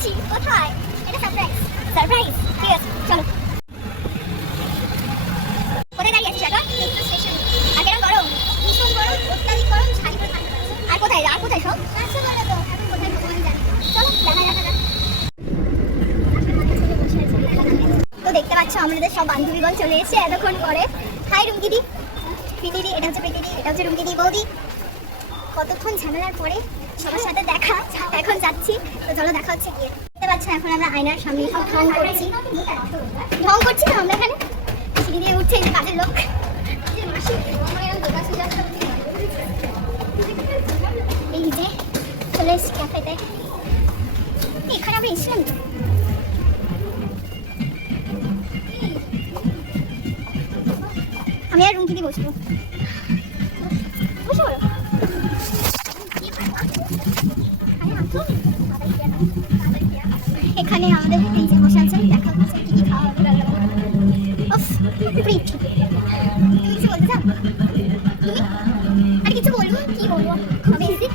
যাচ্ছি। কোথায়? এটা সারপ্রাইজ। সারপ্রাইজ, ঠিক আছে চলো। কোথায় দাঁড়িয়ে আছিস এখন? Metro station. আর কেন গরম? ভীষণ গরম, অত্যাধিক গরম, শাড়ি পরে থাকতে পারছি না। আর কোথায় সব? কাছে বলে তো, এখন কোথায় ভগবান জানে। চলো দেখা যাক। তো দেখতে পাচ্ছ আমাদের সব বান্ধবীগণ চলে এসেছে এতক্ষণ পরে। হাই রুমকিদি, পিটিদি, এটা হচ্ছে পিটিদি, এটা হচ্ছে রুমকিদি বৌদি। কতক্ষণ ঝামেলার পরে সবার সাথে দেখা, এখন যাচ্ছি। তো চলো দেখা হচ্ছে গিয়ে। দেখতে পাচ্ছ এখন আমরা আয়নার সামনে সব ঢং করছি না আমরা এখানে। সিঁড়ি দিয়ে উঠছে এই যে কাজের লোক। এই যে চলে এসছি ক্যাফেতে। এখানে আমরা এসছিলাম তো। আমি আর রুমকিদি বসবো। বসে বলো। এখানে আমাদের এই যে বসে আছে, দেখা হচ্ছে কি কি খাওয়া হবে। তুমি কিছু বলতে চাও? তুমি আর কিছু বলবো? কি বলবো? খাবে এসে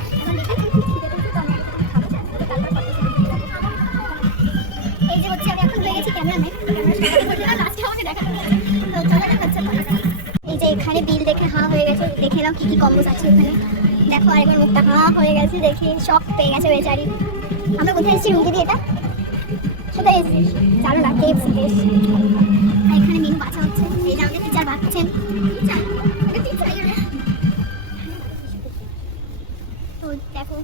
এই যে হচ্ছে আমি এখন হয়ে গেছি ক্যামেরাম্যান। এই যে এখানে বিল দেখে হাঁ হয়ে গেছে। দেখে নাও কি কি কম্বোস আছে এখানে। দেখো আরেকবার মুখটা হাঁ হয়ে গেছে দেখে, শক পেয়ে গেছে বেচারি। আমরা কোথায় এসেছি রুমকিদি? এটা কোথায় এসেছিস? জানো না, KFC তে এসেছি। এখানে মেনু বাছা হচ্ছে। এই যে আমাদের টিচার বাচ্ছেন। তো দেখো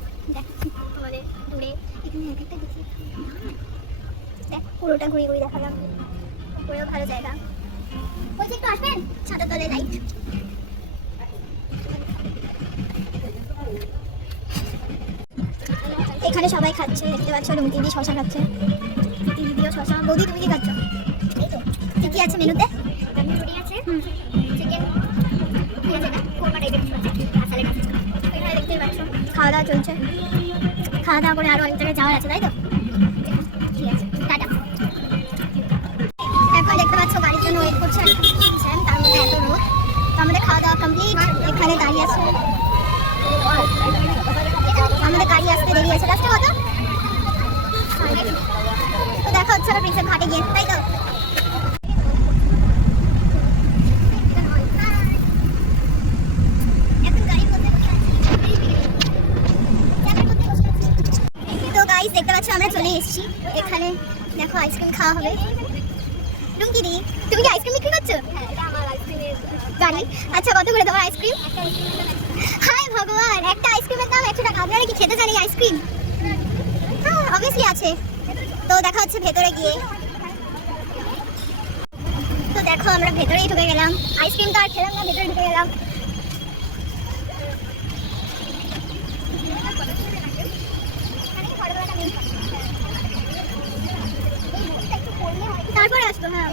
আমাদের দূরে এখানে এক একটা দেখি। দেখ পুরোটা ঘুরে ঘুরে দেখালাম। পুরো ভালো জায়গা। বলছি একটু আসবেন? ছাতা তলে লাইট। এখানে সবাই খাচ্ছে, দেখতে পাচ্ছ। রুমকিদি শশা খাচ্ছে, দিদিও শশা। বৌদি তুমি কি খাচ্ছ? এই তো কি কি আছে মেনুতে? রুটি আছে, চিকেন আছে, না কোরমা টাইপের কিছু আছে, স্যালাড আছে। এখানে দেখতে পাচ্ছ খাওয়া দাওয়া চলছে। খাওয়া দাওয়া করে আরো অনেক জায়গায় যাওয়ার আছে, তাই তো? ঠিক আছে, টাটা। এখন দেখতে পাচ্ছ গাড়ির জন্য ওয়েট করছে, তার মধ্যে এত রোদ। তো আমাদের খাওয়া দাওয়া কমপ্লিট। এখানে দাঁড়িয়ে আছে, আমাদের গাড়ি আসতে দেরি আছে। রাস্তা কত? তো দেখা হচ্ছে আবার প্রিন্সেপ ঘাটে গিয়ে, তাই তো? তো গাইস দেখতে পাচ্ছ আমরা চলে এসেছি এখানে। দেখো আইসক্রিম খাওয়া হবে। রুমকিদি তুমি কি আইসক্রিম বিক্রি করছো? গাড়ি। আচ্ছা কত করে তোমার আইসক্রিম? হাই ভগবান, একটা আইসক্রিমের দাম 100 টাকা। আপনারা কি খেতে চান এই আইসক্রিম? হ্যাঁ অবভিয়াসলি আছে। তো দেখা হচ্ছে ভেতরে গিয়ে। তো দেখো আমরা ভেতরেই ঢুকে গেলাম। আইসক্রিম তো আর খেলাম না, ভেতরে ঢুকে গেলাম। তারপরে আসবো। হ্যাঁ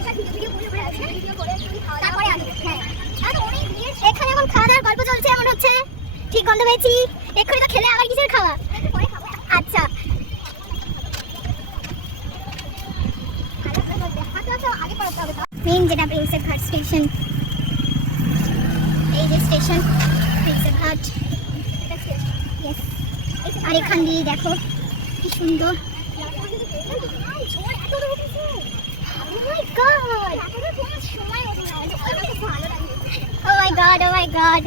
তারপরে আসবো। হ্যাঁ এখানে এখন খাওয়া দাওয়ার গল্প চলছে এমন হচ্ছে। ঠিক গন্ধ পেয়েছি। এক্ষুনি তো খেলে আবার কিসের খাওয়া? আচ্ছা মেন যেটা প্রিন্সেপ ঘাট স্টেশন। এই যে স্টেশন প্রিন্সেপ ঘাট। আর এখান দিয়ে দেখো কি সুন্দর। Oh my god, oh my god.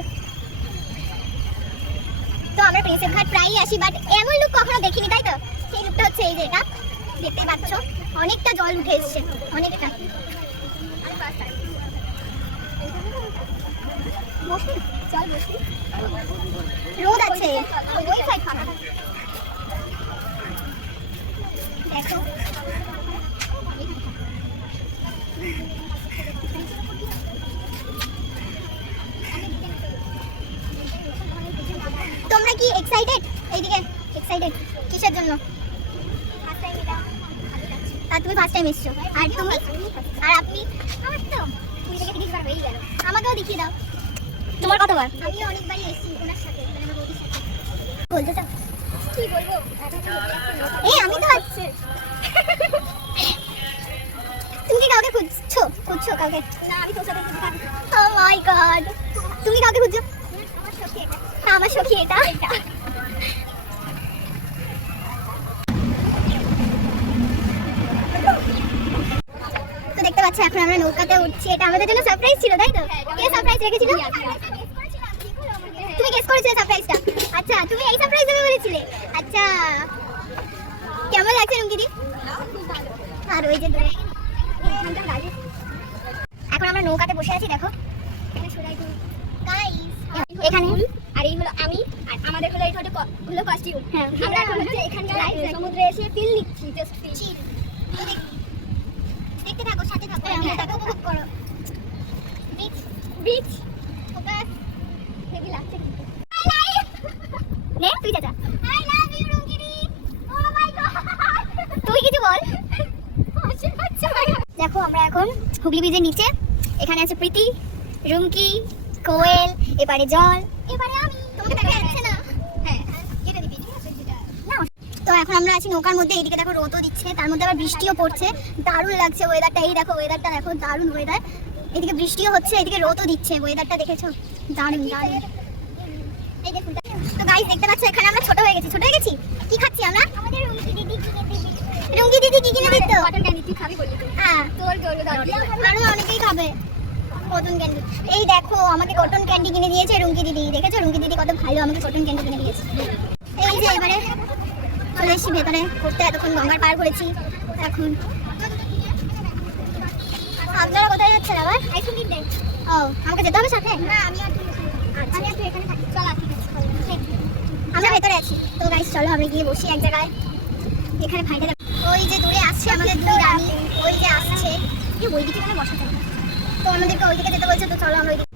তো আমরা প্রিন্সেপ ঘাট প্রায়ই আসি, বাট এমন লুক কখনো দেখিনি, তাই তো? সেই লুকটা হচ্ছে এই যে, এটা দেখতে পাচ্ছ অনেকটা জল উঠে এসছে, অনেকটা। রোদ আছে, ওই সাইড ফাঁকা। দেখো তোমরা কি এক্সাইটেড? এইদিকে এক্সাইটেড কিসের জন্য? আর তুমি ফার্স্ট টাইম এসছো, আর তুমি আর আপনি? আমার তো তুমি থেকে 30 বার হয়ে গেল। আমাকেও দেখিয়ে দাও তোমার কতবার। আমি অনেকবারই এসেছি ওনার সাথে, মানে আমার বউদির সাথে। বলতে চাও? কি বলবো? এই আমি তো হচ্ছে তুমি কি কাউকে খুঁজছো কাউকে? না আমি তোর সাথে খুঁজছি। ও মাই গড, তুমি কাউকে খুঁজছো? আমার সখী এটা। পাচ্ছ এখন আমরা নৌকাতে উঠছি, এটা আমাদের জন্য সারপ্রাইজ ছিল তাই তো? কে সারপ্রাইজ রেখেছিল? তুমি গেস করেছিলে সারপ্রাইজটা? আচ্ছা তুমি এই সারপ্রাইজ দেবে বলেছিলে। আচ্ছা কেমন লাগছে রুমকিদি? আর ওই যে দূরে এখানটা গাড়ি, এখন আমরা নৌকাতে বসে আছি দেখো এখানে, আর এই হলো আমি, আর আমাদের হলো এই হলো কস্টিউম। হ্যাঁ আমরা এখন হচ্ছে এখানকার সমুদ্রে এসে ফিল নিচ্ছি, জাস্ট ফিল। দেখতে থাকো, সাথে থাকো, দেখো উপভোগ করো। বিচ বিচ ফোকাস, হেভি লাগছে কিন্তু। নে তুই চাচা। আই লাভ ইউ রুমকিদি। ও মাই গড, তুই কিছু বল। দেখো আমরা এখন হুগলি ব্রিজের নিচে, এখানে আছে প্রীতি, রুমকি, কোয়েল, এবারে জল, এবারে আমি। তোমাকে দেখা যাচ্ছে না? হ্যাঁ এটা দিবি, ঠিক আছে যেটা না। তো এখন আমরা আছি নৌকার মধ্যে, এইদিকে দেখো রোদও দিচ্ছে, তার মধ্যে আবার বৃষ্টিও পড়ছে, দারুণ লাগছে ওয়েদারটা। এই দেখো ওয়েদারটা দেখো, দারুণ ওয়েদার। এদিকে বৃষ্টিও হচ্ছে, এদিকে রোদও দিচ্ছে, ওয়েদারটা দেখেছো? দারুণ দারুণ। এই দেখুন, তো গাইস দেখতে পাচ্ছ এখানে আমরা ছোট হয়ে গেছি। ছোট হয়ে গেছি? কি খাচ্ছি আমরা? আমাদের রুমকি দিদি কিনে দিবি। রুমকি দিদি কি কিনে দিত? কটন ক্যান্ডি তুই খাবি বললি তো? হ্যাঁ তোর আরো অনেকেই খাবে কটন ক্যান্ডি। এই দেখো আমাকে কটন ক্যান্ডি কিনে দিয়েছে রুমকি দিদি। দেখেছো রুমকি দিদি কত ভালো, আমাকে কটন ক্যান্ডি কিনে দিয়েছে। এই যে এবারে চলে এসেছি ভেতরে ঘুরতে, এতক্ষণ গঙ্গার পার করেছি। এখন আপনারা কোথায় যাচ্ছেন আবার? আইসক্রিম কিনতে। ও আমাকে যেতে হবে সাথে? না আমি আর তুই এখানে থাকি। চল আর ঠিক আছে। আমরা ভেতরে আছি। তো গাইস চলো আমরা গিয়ে বসি এক জায়গায়। এখানে ভাইটা দেখো, ওই যে দূরে আসছে আমাদের দুই রানী, ওই যে আসছে। এই ওইদিকে মানে বসাতে হবে, তো অন্যদিকে ওইদিকে যেতে বলছে, তো চলো আমরা ওইদিকে।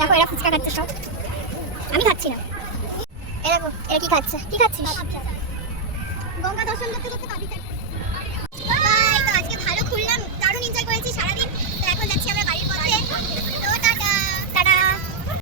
দেখো এরা ফুচকা খাচ্ছে সব, আমি খাচ্ছি না। এরা কি খাচ্ছে? কি খাচ্ছিস? গঙ্গা দর্শন করতে করতে কাঁদি থাকতে।